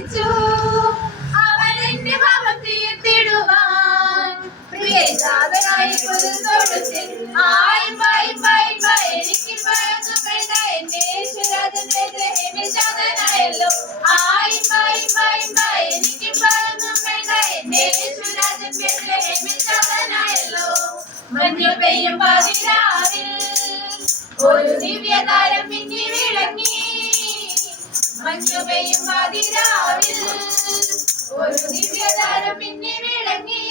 ജനിച്ചു അവൻ എന്റെ പാപം തീർത്തിടുവാൻ പ്രിയജാതനായി പുതുതൊഴുത്തിൽ എനിക്ക് പകർന്നു വേണ്ട എന്റെ യേശുരാജൻ ബേത്ലഹേമിൽ ജാതനായല്ലോ എനിക്ക് പകർന്നു വേണ്ട എന്റെ യേശുരാജൻ ബേത്ലഹേമിൽ ജാതനായല്ലോ മഞ്ഞു പെയ്യും പാതിരാവിൽ ഒരു ദിവ്യതാരം മിന്നി വിളങ്ങി മഞ്ഞു പെയ്യും പാതിരാവിൽ ഒരു ദിവ്യതാരം മിന്നി വിളങ്ങി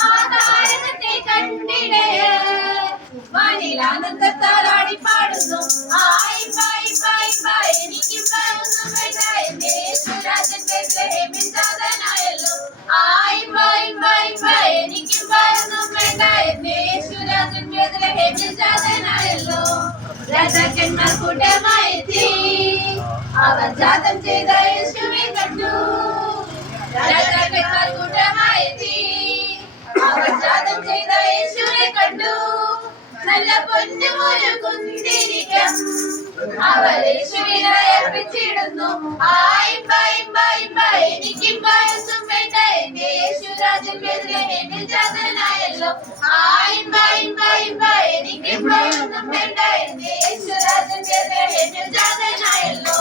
ആ താരകത്തെ കണ്ടിടയ വാനിലാനന്ദത്താൽ ആടിപ്പാടുന്നു എനിക്ക് പകർന്നു വേണ്ട എന്റെ യേശുരാജൻ ബേത്ലഹേമിൽ ജാതനായല്ലോ എനിക്ക് പകർന്നു വേണ്ട എന്റെ യേശുരാജൻ ബേത്ലഹേമിൽ ജാതനായല്ലോ രാജാക്കന്മാർ കൂട്ടമായെത്തി അവർ ജാതം ചെയ്ത യേശുവെ കണ്ടു രാജാക്കന്മാർ കൂട്ടമായെത്തി അവർ ജാതം ചെയ്ത യേശുവെ കണ്ടു നല്ല പൊന്നുപോലെ കുന്തിരിക്കം അവർ യേശുവിനായി അർപ്പിച്ചിടുന്നു എനിക്കും പകർന്നു വേണ്ട എന്റെ യേശുരാജൻ ബേത്ലഹേമിൽ ജാതനായല്ലോ എനിക്കും പകർന്നു വേണ്ട എന്റെ യേശുരാജൻ ബേത്ലഹേമിൽ ജാതനായല്ലോ